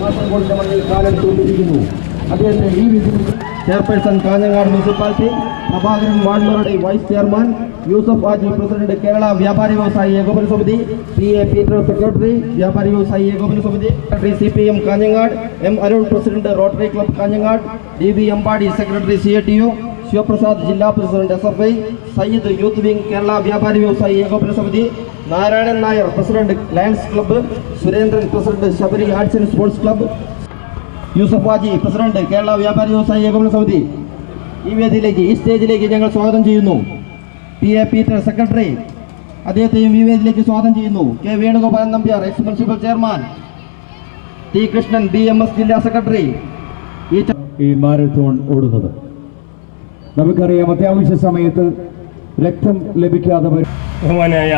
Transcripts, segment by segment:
കാസർഗോഡിന്റെ മണ്ണിൽ കാലെടുത്തുകൊണ്ടിരിക്കുന്നു. അദ്ദേഹത്തെ ഈ വിധി ചെയർപേഴ്സൺ കാഞ്ഞങ്ങാട് മുനിസിപ്പാലിറ്റി, പ്രഭാകരൻ വാർഡ്മറുടെ vice chairman, Yusuf Haji president Kerala വ്യാപാരി വ്യവസായി ഏകോപന സമിതി, PA പീറ്റർ സെക്രട്ടറി വ്യാപാരി വ്യവസായി ഏകോപന സമിതി, secretary CPM Kanhangad, M Arun president rotary club Kanhangad, DB Ambadi secretary CATU, Sivaprasad ജില്ലാ president SFI, Sayyid youth wing Kerala വ്യാപാരി വ്യവസായി ഏകോപന സമിതി, Narayanan Nair president lions club, Surendran president Sabari arts and sports club, Yusuf Haji president Kerala വ്യാപാരി വ്യവസായി ഏകോപന സമിതി ഈ വേദിയിലേക്ക്, ഈ സ്റ്റേജിലേക്ക് ഞങ്ങൾ സ്വാഗതം ചെയ്യുന്നു. PA പീറ്റർ സെക്രട്ടറി, അദ്ദേഹത്തെയും ഈ വേദിയിലേക്ക് സ്വാഗതം ചെയ്യുന്നു. K Venugopalan Nambiar X municipal chairman, T Krishnan BMS ജില്ലാ സെക്രട്ടറി. ഈ മാരത്തോൺ ഓടുന്നത് നമുക്കറിയാം, അത്യാവശ്യ സമയത്ത് രക്തം ലഭിക്കാതെ ബഹുമാനായ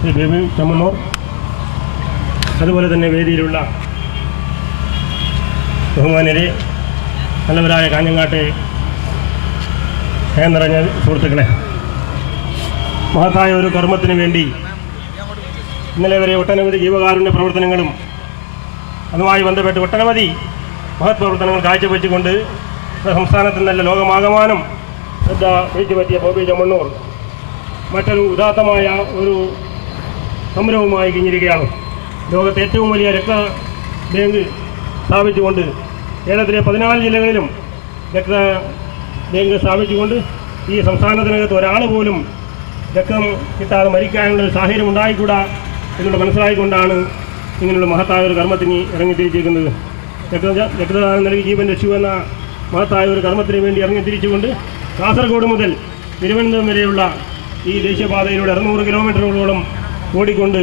ശ്രീ ബേബി ചമ്മണ്ണൂർ, അതുപോലെ തന്നെ വേദിയിലുള്ള ബഹുമാനരെ, നല്ലവരായ കാഞ്ഞങ്ങാട്ടെ നിറഞ്ഞ സുഹൃത്തുക്കളെ, മഹത്തായ ഒരു കർമ്മത്തിന് വേണ്ടി ഇന്നലെ വരെ ഒട്ടനവധി ജീവകാരുണ്യ പ്രവർത്തനങ്ങളും അതുമായി ബന്ധപ്പെട്ട് ഒട്ടനവധി മഹത് പ്രവർത്തനങ്ങൾ കാഴ്ചവെച്ചുകൊണ്ട് സംസ്ഥാനത്ത് നല്ല ലോകമാകമാനം ശ്രദ്ധ പിടിച്ചുപറ്റിയ ബോബി ചമ്മണ്ണൂർ മറ്റൊരു ഉദാത്തമായ ഒരു സംരംഭമായി കഴിഞ്ഞിരിക്കുകയാണ്. ലോകത്തെ ഏറ്റവും വലിയ രക്ത ബാങ്ക് സ്ഥാപിച്ചുകൊണ്ട് കേരളത്തിലെ 14 ജില്ലകളിലും രക്ത ബാങ്ക് സ്ഥാപിച്ചുകൊണ്ട് ഈ സംസ്ഥാനത്തിനകത്ത് ഒരാൾ പോലും രക്തം കിട്ടാതെ മരിക്കാനുള്ള ഒരു സാഹചര്യം ഉണ്ടായിക്കൂടാ എന്നുള്ള മനസ്സിലായിക്കൊണ്ടാണ് ഇങ്ങനെയുള്ള മഹത്തായ ഒരു കർമ്മത്തിന് ഇറങ്ങിത്തിരിച്ചിരിക്കുന്നത്. രക്തദാനം നൽകി ജീവൻ രക്ഷിക്കുക എന്ന മഹത്തായ ഒരു കർമ്മത്തിന് വേണ്ടി ഇറങ്ങിത്തിരിച്ചുകൊണ്ട് കാസർഗോഡ് മുതൽ തിരുവനന്തപുരം വരെയുള്ള ഈ ദേശീയപാതയിലൂടെ 600 കിലോമീറ്ററുകളോളം ഓടിക്കൊണ്ട്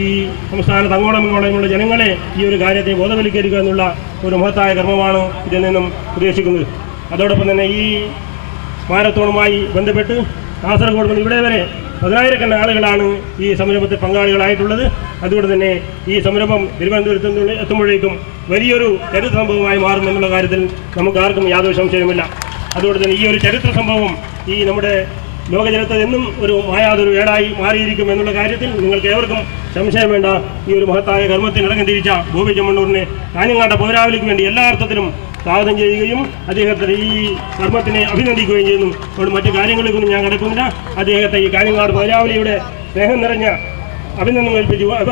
ഈ സംസ്ഥാനത്ത് അങ്ങോളം ഇങ്ങോളമുള്ള ജനങ്ങളെ ഈ ഒരു കാര്യത്തെ ബോധവൽക്കരിക്കുക എന്നുള്ള ഒരു മഹത്തായ കർമ്മമാണ് ഇതിൽ നിന്നും ഉദ്ദേശിക്കുന്നത്. അതോടൊപ്പം തന്നെ ഈ മാരത്തോണുമായി ബന്ധപ്പെട്ട് കാസർഗോഡ് മുതൽ ഇവിടെ വരെ 10,000 ആളുകളാണ് ഈ സംരംഭത്തിൽ പങ്കാളികളായിട്ടുള്ളത്. അതുകൊണ്ട് തന്നെ ഈ സംരംഭം തിരുവനന്തപുരത്ത് എത്തുമ്പോഴേക്കും വലിയൊരു ചരിത്ര സംഭവമായി മാറും എന്നുള്ള കാര്യത്തിൽ നമുക്ക് ആർക്കും യാതൊരു സംശയവുമില്ല. അതുകൊണ്ട് തന്നെ ഈ ഒരു ചരിത്ര സംഭവം ഈ നമ്മുടെ ലോകജനത്തിൽ എന്നും ഒരു മായാതൊരു ഏടായി മാറിയിരിക്കും എന്നുള്ള കാര്യത്തിൽ നിങ്ങൾക്ക് ഏവർക്കും സംശയം വേണ്ട. ഈ ഒരു മഹത്തായ കർമ്മത്തിന് ഇറങ്ങിത്തിരിച്ച ബോബി ചമ്മണ്ണൂരിനെ കാഞ്ഞങ്ങാട്ടെ പൗരാവലിക്ക് വേണ്ടി എല്ലാ അർത്ഥത്തിലും സ്വാഗതം ചെയ്യുകയും അദ്ദേഹത്തിന് ഈ കർമ്മത്തിനെ അഭിനന്ദിക്കുകയും ചെയ്യുന്നു. അതുകൊണ്ട് മറ്റു കാര്യങ്ങളിലേക്കൊന്നും ഞാൻ കിടക്കുന്നില്ല. അദ്ദേഹത്തെ ഈ കാഞ്ഞങ്ങാട് പൗരാവലിയുടെ സ്നേഹം നിറഞ്ഞ അഭിനന്ദനം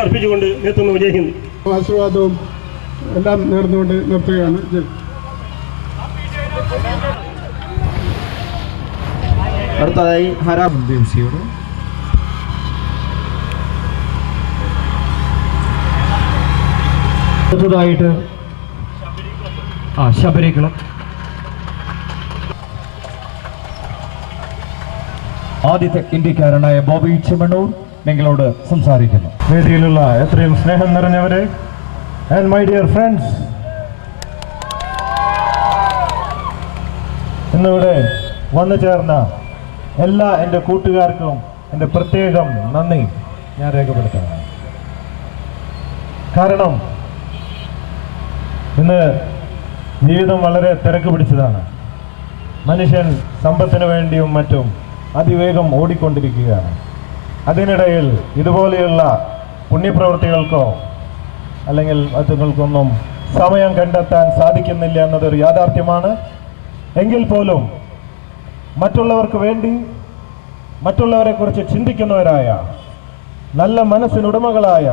അർപ്പിച്ചുകൊണ്ട് നിർത്തുന്നു. വിജയിക്കുന്നു. ആശീർവാദവും എല്ലാം നേർന്നുകൊണ്ട് നിർത്തുകയാണ്. അടുത്തതായി ഹരാബിയോട് അടുത്തതായിട്ട് ശബരിക്കുളം ആദ്യത്തെ ഇന്ത്യക്കാരനായ ബോബി ചമ്മണ്ണൂർ നിങ്ങളോട് സംസാരിക്കുന്നു. വേദിയിലുള്ള എത്രയും സ്നേഹം നിറഞ്ഞവരെ, ആൻഡ് മൈ ഡിയർ ഫ്രണ്ട്സ്, ഇന്നിവിടെ വന്നു ചേർന്ന എല്ലാ എൻ്റെ കൂട്ടുകാർക്കും എൻ്റെ പ്രത്യേകം നന്ദി ഞാൻ രേഖപ്പെടുത്തുന്നു. കാരണം ഇന്ന് ജീവിതം വളരെ തിരക്ക് പിടിച്ചതാണ്. മനുഷ്യൻ സമ്പത്തിന് വേണ്ടിയും മറ്റും അതിവേഗം ഓടിക്കൊണ്ടിരിക്കുകയാണ്. അതിനിടയിൽ ഇതുപോലെയുള്ള പുണ്യപ്രവൃത്തികൾക്കോ അല്ലെങ്കിൽ മറ്റുകൾക്കൊന്നും സമയം കണ്ടെത്താൻ സാധിക്കുന്നില്ല എന്നതൊരു യാഥാർത്ഥ്യമാണ്. എങ്കിൽ പോലും മറ്റുള്ളവർക്ക് വേണ്ടി മറ്റുള്ളവരെക്കുറിച്ച് ചിന്തിക്കുന്നവരായ നല്ല മനസ്സിനുടമകളായ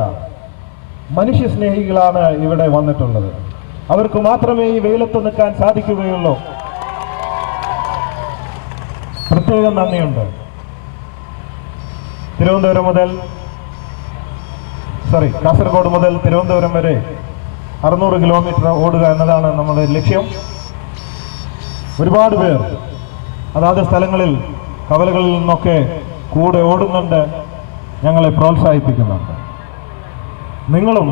മനുഷ്യസ്നേഹികളാണ് ഇവിടെ വന്നിട്ടുള്ളത്. അവർക്ക് മാത്രമേ ഈ വെയിലത്ത് നിൽക്കാൻ സാധിക്കുകയുള്ളൂ. പ്രത്യേകം നന്ദിയുണ്ട്. കാസർഗോഡ് മുതൽ തിരുവനന്തപുരം വരെ 600 കിലോമീറ്റർ ഓടുക എന്നതാണ് നമ്മുടെ ലക്ഷ്യം. ഒരുപാട് പേർ അതാത് സ്ഥലങ്ങളിൽ കവലകളിൽ നിന്നൊക്കെ കൂടെ ഓടുന്നുണ്ട്, ഞങ്ങളെ പ്രോത്സാഹിപ്പിക്കുന്നുണ്ട്. നിങ്ങളും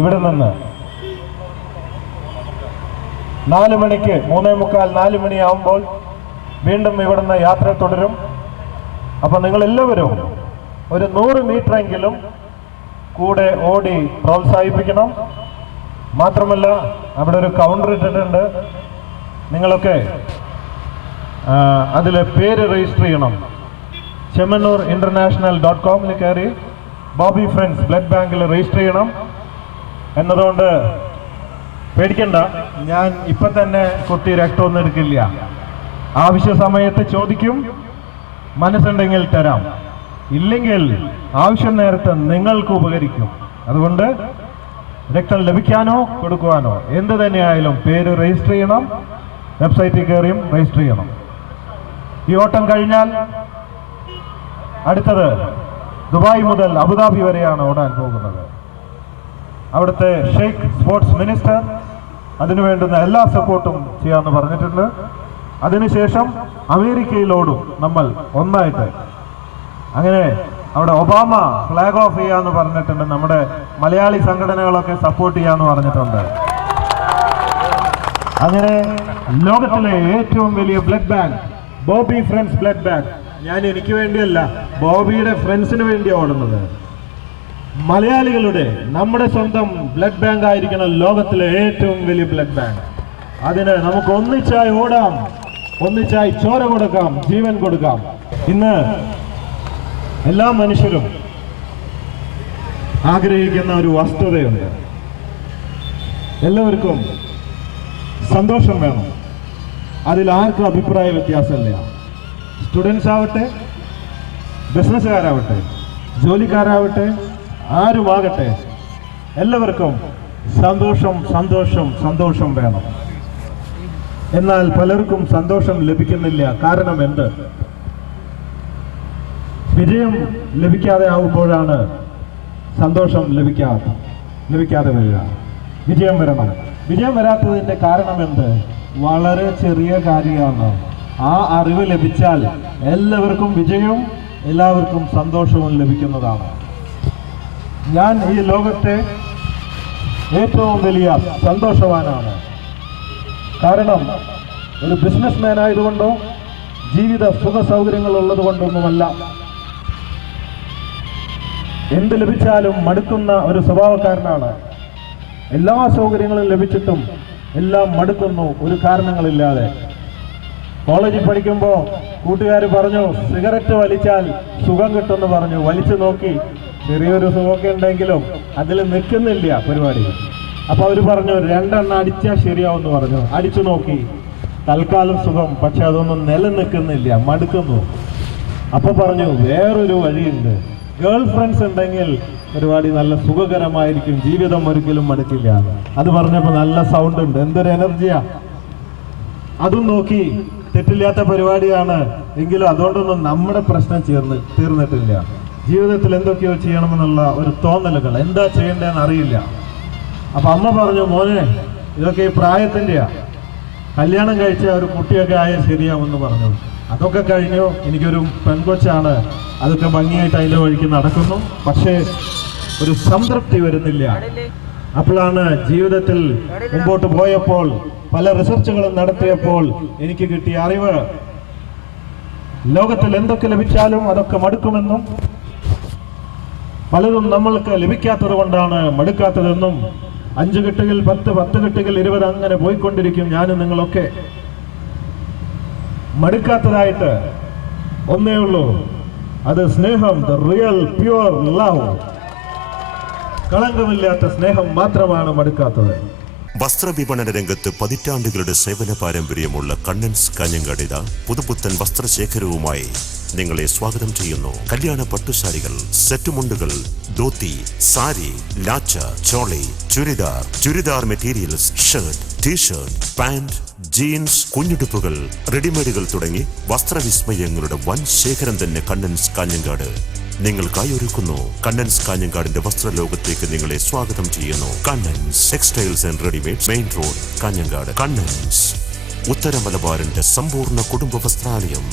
ഇവിടെ നിന്ന് 4 മണിക്ക് 3:45 മണിയാവുമ്പോൾ വീണ്ടും ഇവിടുന്ന് യാത്ര തുടരും. അപ്പം നിങ്ങളെല്ലാവരും ഒരു 100 മീറ്ററെങ്കിലും കൂടെ ഓടി പ്രോത്സാഹിപ്പിക്കണം. മാത്രമല്ല അവിടെ ഒരു കൗണ്ടർ ഇട്ടിട്ടുണ്ട്. നിങ്ങളൊക്കെ അതിൽ പേര് രജിസ്റ്റർ ചെയ്യണം. chemannoor.international.com കയറി ബോബി ഫ്രണ്ട്സ് ബ്ലഡ് ബാങ്കിൽ രജിസ്റ്റർ ചെയ്യണം എന്നതുകൊണ്ട് പേടിക്കണ്ട. ഞാൻ ഇപ്പം തന്നെ കുട്ടി രക്തമൊന്നും എടുക്കില്ല. ആവശ്യ സമയത്ത് ചോദിക്കും, മനസ്സുണ്ടെങ്കിൽ തരാം, ഇല്ലെങ്കിൽ ആവശ്യം നേരത്തെ നിങ്ങൾക്ക് ഉപകരിക്കും. അതുകൊണ്ട് രക്തം ലഭിക്കാനോ കൊടുക്കുവാനോ എന്ത് തന്നെയായാലും പേര് രജിസ്റ്റർ ചെയ്യണം. വെബ്സൈറ്റിൽ കയറിയും രജിസ്റ്റർ ചെയ്യണം. ഈ ഓട്ടം കഴിഞ്ഞാൽ അടുത്തത് ദുബായ് മുതൽ അബുദാബി വരെയാണ് ഓടാൻ പോകുന്നത്. അവിടുത്തെ ഷെയ്ഖ് സ്പോർട്സ് മിനിസ്റ്റർ അതിനു വേണ്ടുന്ന എല്ലാ സപ്പോർട്ടും ചെയ്യാമെന്ന് പറഞ്ഞിട്ടുണ്ട്. അതിനുശേഷം അമേരിക്കയിലോടും നമ്മൾ ഒന്നായിട്ട്. അങ്ങനെ അവിടെ ഒബാമ ഫ്ലാഗ് ഓഫ് ചെയ്യാന്ന് പറഞ്ഞിട്ടുണ്ട്. നമ്മുടെ മലയാളി സംഘടനകളൊക്കെ സപ്പോർട്ട് ചെയ്യാന്ന് പറഞ്ഞിട്ടുണ്ട്. അങ്ങനെ ലോകത്തിലെ ഏറ്റവും വലിയ blood bank Bobby friends blood bank. ഞാൻ എനിക്ക് വേണ്ടിയല്ല, ബോബിയുടെ ഫ്രണ്ട്സിന് വേണ്ടിയാണ് ഓടുന്നത്. മലയാളികളുടെ നമ്മുടെ സ്വന്തം ബ്ലഡ് ബാങ്ക് ആയിരിക്കണം ലോകത്തിലെ ഏറ്റവും വലിയ ബ്ലഡ് ബാങ്ക്. അതിന് നമുക്ക് ഒന്നിച്ചായി ഓടാം, ഒന്നിച്ചായി ചോര കൊടുക്കാം, ജീവൻ കൊടുക്കാം. ഇന്ന് എല്ലാ മനുഷ്യരും ആഗ്രഹിക്കുന്ന ഒരു വസ്തുതയുണ്ട്. എല്ലാവർക്കും സന്തോഷം വേണം. അതിൽ ആർക്കും അഭിപ്രായ വ്യത്യാസമില്ല. സ്റ്റുഡൻസ് ആവട്ടെ, ബിസിനസ്സുകാരാവട്ടെ, ജോലിക്കാരാവട്ടെ, ആരുമാകട്ടെ, എല്ലാവർക്കും സന്തോഷം സന്തോഷം സന്തോഷം വേണം. എന്നാൽ പലർക്കും സന്തോഷം ലഭിക്കുന്നില്ല. കാരണം എന്ത്? വിജയം ലഭിക്കാതെ ആവുമ്പോഴാണ് സന്തോഷം ലഭിക്കാതെ വരിക. വിജയം വരണം. വിജയം വരാത്തതിൻ്റെ കാരണം എന്ത്? വളരെ ചെറിയ കാര്യമാണ്. ആ അറിവ് ലഭിച്ചാൽ എല്ലാവർക്കും വിജയവും എല്ലാവർക്കും സന്തോഷവും ലഭിക്കുന്നതാണ്. ഞാൻ ഈ ലോകത്തെ ഏറ്റവും വലിയ സന്തോഷവാനാണ്. കാരണം ഒരു ബിസിനസ്മാൻ ആയതുകൊണ്ടോ ജീവിത സുഖ സൗകര്യങ്ങൾ ഉള്ളത് കൊണ്ടൊന്നുമല്ല. എന്ത് ലഭിച്ചാലും മടുക്കുന്ന ഒരു സ്വഭാവക്കാരനാണ്. എല്ലാ സൗകര്യങ്ങളും ലഭിച്ചിട്ടും എല്ലാം മടുക്കുന്നു, ഒരു കാരണങ്ങളില്ലാതെ. കോളേജിൽ പഠിക്കുമ്പോൾ കൂട്ടുകാർ പറഞ്ഞു സിഗരറ്റ് വലിച്ചാൽ സുഖം കിട്ടുമെന്ന് പറഞ്ഞു. വലിച്ചു നോക്കി, ചെറിയൊരു സുഖമൊക്കെ ഉണ്ടെങ്കിലും അതിൽ നിൽക്കുന്നില്ല പരിപാടി. അപ്പോൾ അവർ പറഞ്ഞു 2 എണ്ണം അടിച്ചാൽ ശരിയാവുമെന്ന് പറഞ്ഞു. അടിച്ചു നോക്കി, തൽക്കാലം സുഖം, പക്ഷെ അതൊന്നും നിലനിൽക്കുന്നില്ല, മടുക്കുന്നു. അപ്പോൾ പറഞ്ഞു വേറൊരു വഴിയുണ്ട്, ഗേൾ ഫ്രണ്ട്സ് ഉണ്ടെങ്കിൽ പരിപാടി നല്ല സുഖകരമായിരിക്കും, ജീവിതം ഒരിക്കലും മടുക്കില്ല. അത് പറഞ്ഞപ്പോൾ നല്ല സൗണ്ട് ഉണ്ട്, എന്തൊരു എനർജിയാ. അതും നോക്കി, തെറ്റില്ലാത്ത പരിപാടിയാണ്, എങ്കിലും അതുകൊണ്ടൊന്നും നമ്മുടെ പ്രശ്നം തീർന്നിട്ടില്ല. ജീവിതത്തിൽ എന്തൊക്കെയോ ചെയ്യണമെന്നുള്ള ഒരു തോന്നലുകൾ, എന്താ ചെയ്യേണ്ടതെന്ന് അറിയില്ല. അപ്പൊ അമ്മ പറഞ്ഞു മോനെ ഇതൊക്കെ ഈ പ്രായത്തിൻ്റെയാ, കല്യാണം കഴിച്ച ഒരു കുട്ടിയൊക്കെ ആയാൽ ശരിയാവുമെന്ന് പറഞ്ഞു. അതൊക്കെ കഴിഞ്ഞു, എനിക്കൊരു പെൺകൊച്ചാണ്, അതൊക്കെ ഭംഗിയായിട്ട് അതിൻ്റെ വഴിക്ക് നടക്കുന്നു. പക്ഷേ ഒരു സംതൃപ്തി വരുന്നില്ല. അപ്പോഴാണ് ജീവിതത്തിൽ മുമ്പോട്ട് പോയപ്പോൾ, പല റിസർച്ചുകളും നടത്തിയപ്പോൾ എനിക്ക് കിട്ടിയ അറിവ്, ലോകത്തിൽ എന്തൊക്കെ ലഭിച്ചാലും അതൊക്കെ മടുക്കുമെന്നും പലതും നമ്മൾക്ക് ലഭിക്കാത്തത് കൊണ്ടാണ് മടുക്കാത്തതെന്നും 5 കിട്ടുകിൽ 10, 10 കിട്ടുകിൽ 20 അങ്ങനെ പോയിക്കൊണ്ടിരിക്കും ഞാനും നിങ്ങളൊക്കെ. മടുക്കാത്തതായിട്ട് ഒന്നേ ഉള്ളൂ, അത് സ്നേഹം, ദ റിയൽ പ്യുവർ ലവ്. കളങ്കമില്ലാത്ത സ്നേഹം മാത്രമാണ് മടുക്കാത്തത്. വസ്ത്രവിപണന രംഗത്ത് പതിറ്റാണ്ടുകളുടെ സേവന പാരമ്പര്യമുള്ള കണ്ണൻസ് കാഞ്ഞങ്ങാടിത പുതുപുത്തൻ വസ്ത്രശേഖരവുമായി നിങ്ങളെ സ്വാഗതം ചെയ്യുന്നു. കല്യാണ പട്ടുസാരികൾ, സെറ്റുമുണ്ടുകൾ, dhoti, sari, lacha, choli, churidar materials, shirt, T-shirt, pant, jeans, കുഞ്ഞുടുപ്പുകൾ, റെഡിമെയ്ഡുകൾ തുടങ്ങി വസ്ത്രവിസ്മയങ്ങളുടെ വൻ ശേഖരം തന്നെ കണ്ണൻസ് കാഞ്ഞങ്ങാട് നിങ്ങൾക്കായി ഒരുക്കുന്നു. കണ്ണൻസ് കാഞ്ഞങ്ങാടിന്റെ വസ്ത്രലോകത്തേക്ക് നിങ്ങളെ സ്വാഗതം ചെയ്യുന്നു. Kannans textiles and readymade, main road, Kanhangad. Kannans, ഉത്തര മലബാറിന്റെ സമ്പൂർണ്ണ കുടുംബ വസ്ത്രാലയം.